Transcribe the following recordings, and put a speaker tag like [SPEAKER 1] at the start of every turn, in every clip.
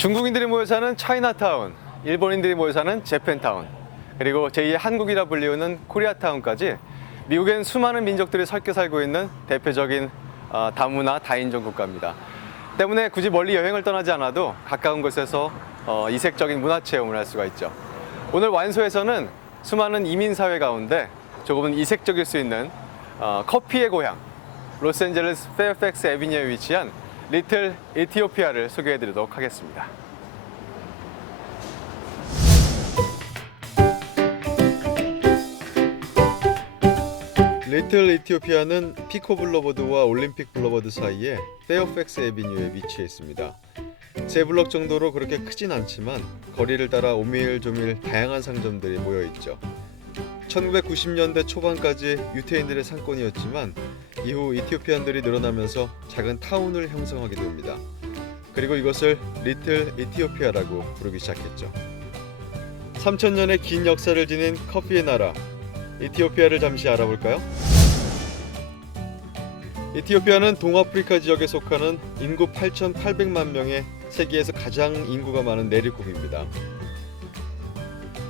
[SPEAKER 1] 중국인들이 모여 사는 차이나타운, 일본인들이 모여 사는 재팬타운, 그리고 제2의 한국이라 불리우는 코리아타운까지 미국엔 수많은 민족들이 섞여 살고 있는 대표적인 어, 다문화 다인종 국가입니다. 때문에 굳이 멀리 여행을 떠나지 않아도 가까운 곳에서 어, 이색적인 문화 체험을 할 수가 있죠. 오늘 완소에서는 수많은 이민 사회 가운데 조금은 이색적일 수 있는 어, 커피의 고향 로스앤젤레스 페어팩스 에비뉴에 위치한 리틀 에티오피아를 소개해 드리도록 하겠습니다. 리틀 이티오피아는 피코 블러버드와 올림픽 블러버드 사이에 페어팩스 에비뉴에 위치해 있습니다. 세 블럭 정도로 그렇게 크진 않지만 거리를 따라 오밀조밀 다양한 상점들이 모여 있죠. 1990년대 초반까지 유태인들의 상권이었지만 이후 이티오피안들이 늘어나면서 작은 타운을 형성하게 됩니다. 그리고 이것을 리틀 이티오피아라고 부르기 시작했죠. 3천년의 긴 역사를 지닌 커피의 나라 이티오피아를 잠시 알아볼까요? 이티오피아는 동아프리카 지역에 속하는 인구 8,800만 명의 세계에서 가장 인구가 많은 내륙국입니다.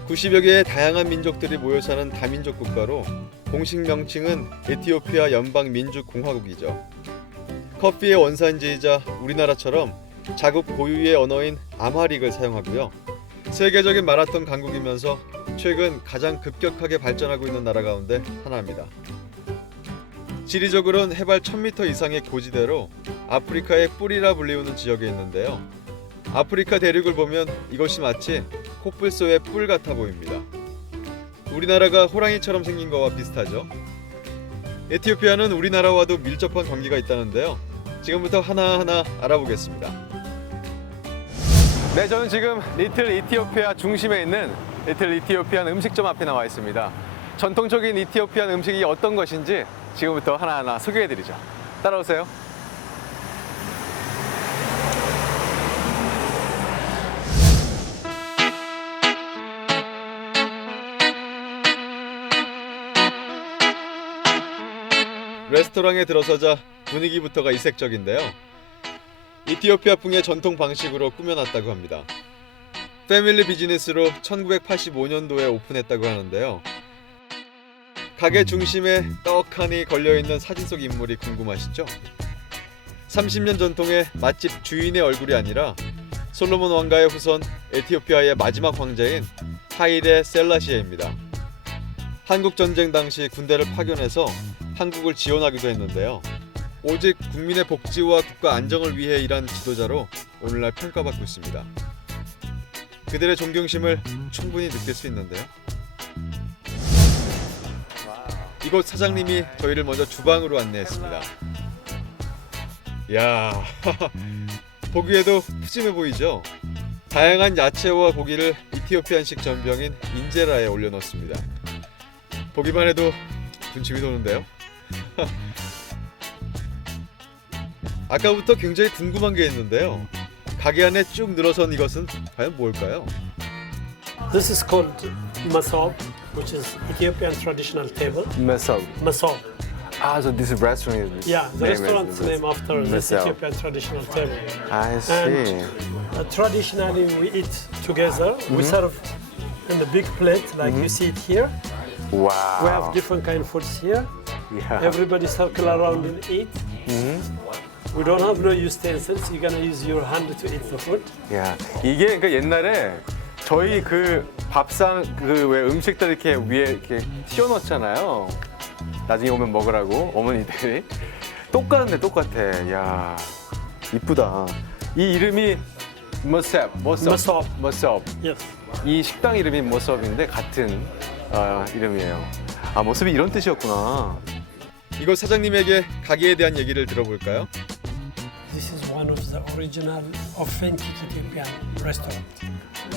[SPEAKER 1] 90여 개의 다양한 민족들이 모여 사는 다민족 국가로 공식 명칭은 에티오피아 연방민주공화국이죠. 커피의 원산지이자 우리나라처럼 자국 고유의 언어인 아마릭을 사용하고요. 세계적인 마라톤 강국이면서 최근 가장 급격하게 발전하고 있는 나라 가운데 하나입니다. 지리적으로는 해발 1000m 이상의 고지대로 아프리카의 뿌리라 불리우는 지역에 있는데요. 아프리카 대륙을 보면 이것이 마치 코뿔소의 뿔 같아 보입니다. 우리나라가 호랑이처럼 생긴 거와 비슷하죠. 에티오피아는 우리나라와도 밀접한 관계가 있다는데요. 지금부터 하나하나 알아보겠습니다. 네, 저는 지금 리틀 이티오피아 중심에 있는 리틀 이티오피안 음식점 앞에 나와 있습니다. 전통적인 이티오피안 음식이 어떤 것인지 지금부터 하나하나 소개해드리죠. 따라오세요. 레스토랑에 들어서자 분위기부터가 이색적인데요. 이티오피아풍의 전통 방식으로 꾸며놨다고 합니다. 패밀리 비즈니스로 1985년도에 오픈했다고 하는데요. 가게 중심에 떡하니 걸려있는 사진 속 인물이 궁금하시죠? 30년 전통의 맛집 주인의 얼굴이 아니라 솔로몬 왕가의 후손 에티오피아의 마지막 황제인 하일의 셀라시에입니다. 한국 전쟁 당시 군대를 파견해서 한국을 지원하기도 했는데요. 오직 국민의 복지와 국가 안정을 위해 일한 지도자로 오늘날 평가받고 있습니다. 그들의 존경심을 충분히 느낄 수 있는데요. 이곳 사장님이 저희를 먼저 주방으로 안내했습니다. 야, 보기에도 푸짐해 보이죠? 다양한 야채와 고기를 이티오피안식 전병인 인제라에 올려놓습니다. 보기만 해도 군침이 도는데요. 아까부터 굉장히 궁금한 게 있는데요. 가게 안에 쭉 늘어선 이것은 과연 뭘까요?
[SPEAKER 2] This is called masob, which is Ethiopian traditional table.
[SPEAKER 1] 메섭.
[SPEAKER 2] Masob.
[SPEAKER 1] Ah, so this restaurant is
[SPEAKER 2] Yeah, the restaurant's name after this
[SPEAKER 1] Masob.
[SPEAKER 2] Ethiopian traditional table.
[SPEAKER 1] I see.
[SPEAKER 2] And uh, traditionally, we eat together. We serve in a big plate, like you see it here.
[SPEAKER 1] wow.
[SPEAKER 2] We have different kind of foods here.
[SPEAKER 1] Yeah.
[SPEAKER 2] Everybody circle around and eat. We don't have no utensils. You're gonna use your hand to eat the food.
[SPEAKER 1] 야, 이게 그러니까 옛날에 저희 그 밥상 그 왜 음식들 이렇게 위에 이렇게 씌워놓잖아요. 나중에 오면 먹으라고 어머니들이 똑같은데 똑같아. 야, 이쁘다. 이 이름이 머셉, 머섭,
[SPEAKER 2] 머섭.
[SPEAKER 1] 머섭.
[SPEAKER 2] Yes.
[SPEAKER 1] 이 식당 이름이 머섭인데 같은 어, 이름이에요. 아, 머섭이 이런 뜻이었구나. 이거 사장님에게 가게에 대한 얘기를 들어볼까요?
[SPEAKER 2] This is one of the original authentic Ethiopian restaurant.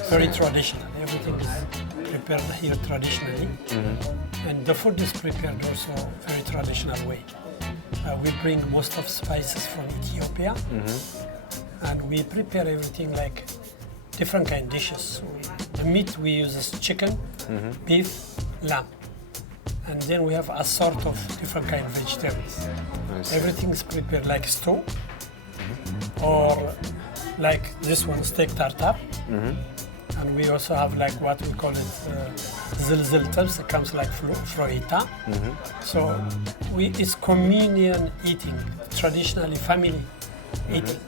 [SPEAKER 2] Very traditional. Everything is prepared here traditionally, and the food is prepared also very traditional way. Uh, we bring most of spices from Ethiopia, and we prepare everything like different kind dishes. So we, the meat we use is chicken, beef, lamb, and then we have a sort of different kind of vegetables. Everything is prepared like stew or like this one, steak tartare.
[SPEAKER 3] Mhm.
[SPEAKER 2] And we also have like what we call it uh, zilzil tabs. It comes like flo- froita. So we, it's communion eating, traditionally family eating.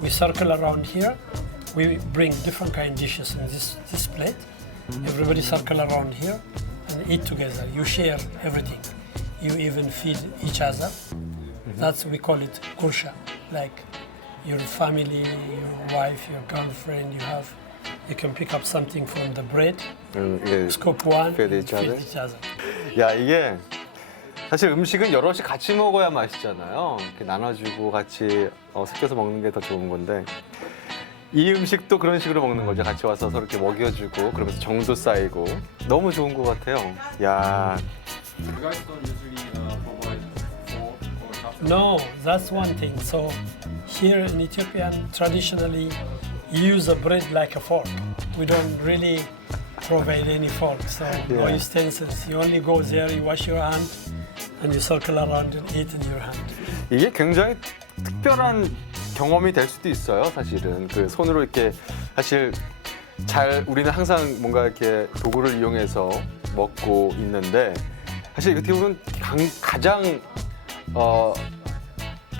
[SPEAKER 2] We circle around here. We bring different kind of dishes in this, this plate. Everybody circle around here eat together. You share everything. You even feed each other. That's we call it kursha. Like your family, your wife, your girlfriend, you have. You can pick up something from the bread,
[SPEAKER 3] 음, 이게
[SPEAKER 2] scoop one,
[SPEAKER 3] Feed
[SPEAKER 2] and
[SPEAKER 3] each other?
[SPEAKER 2] feed each other.
[SPEAKER 3] 야 이게 사실 음식은 여럿이 같이 먹어야 맛있잖아요. 이렇게 나눠주고 같이 어, 섞여서 먹는 게 더 좋은 건데 이 음식도 그런 식으로 먹는 거죠. 같이 와서 서로 이렇게 먹여주고 그러면서 정도 쌓이고 너무 좋은 것 같아요. 야
[SPEAKER 4] You guys don't usually uh, provide fork or cup.
[SPEAKER 2] No, that's one thing. So here in Ethiopian, traditionally, you use a bread like a fork. We don't really provide any fork, so no
[SPEAKER 3] Yeah.
[SPEAKER 2] utensils. You only go there, you wash your hand, and you circle around and eat in your hand.
[SPEAKER 3] 이게 굉장히 특별한 경험이 될 수도 있어요. 사실은 그 손으로 이렇게 사실 잘 우리는 항상 뭔가 이렇게 도구를 이용해서 먹고 있는데 사실 어떻게 보면 강- 가장 어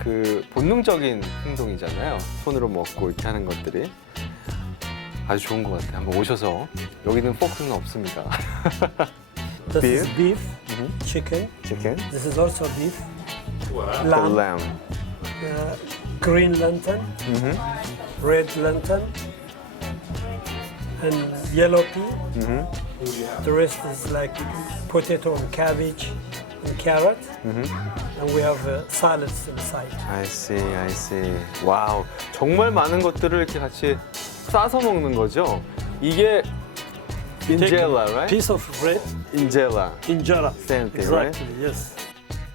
[SPEAKER 3] 그 본능적인 행동이잖아요. 손으로 먹고 이렇게 하는 것들이 아주 좋은 것 같아요. 한번 오셔서 여기는 포크는 없습니다.
[SPEAKER 2] This is
[SPEAKER 3] Beef?
[SPEAKER 2] beef, chicken.
[SPEAKER 3] 치킨,
[SPEAKER 2] This is also beef,
[SPEAKER 3] 그
[SPEAKER 2] lamb,
[SPEAKER 3] 램,
[SPEAKER 2] uh, green lantern, red lantern, and yellow pea. The rest is like potato and cabbage and carrot. And we have uh, salads inside.
[SPEAKER 3] I see, I see. 와우, 정말 많은 것들을 이렇게 같이 싸서 먹는 거죠. 이게 인젤라, right?
[SPEAKER 2] Piece of bread,
[SPEAKER 3] 인젤라.
[SPEAKER 2] injera.
[SPEAKER 3] Same thing, right?
[SPEAKER 2] exactly, yes.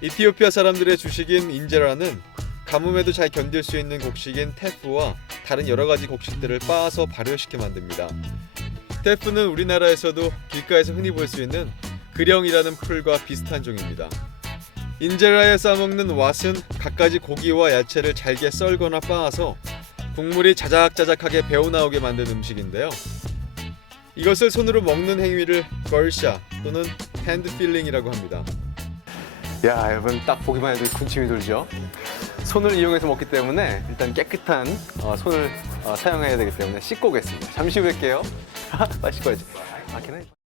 [SPEAKER 3] 이티오피아 사람들의 주식인 인제라는 가뭄에도 잘 견딜 수 있는 곡식인 테프와 다른 여러 가지 곡식들을 빻아서 발효시켜 만듭니다. 테프는 우리나라에서도 길가에서 흔히 볼 수 있는 그령이라는 풀과 비슷한 종입니다. 인제라에 싸먹는 왓은 갖가지 고기와 야채를 잘게 썰거나 빻아서 국물이 자작자작하게 배어 나오게 만든 음식인데요. 이것을 손으로 먹는 행위를 걸샤 또는 핸드 필링이라고 합니다. 야 여러분 딱 보기만 해도 군침이 돌죠. 손을 이용해서 먹기 때문에 일단 깨끗한 어, 손을 어, 사용해야 되기 때문에 씻고 오겠습니다. 잠시 후에 뵐게요. 씻고 와야지. 아, 걔네.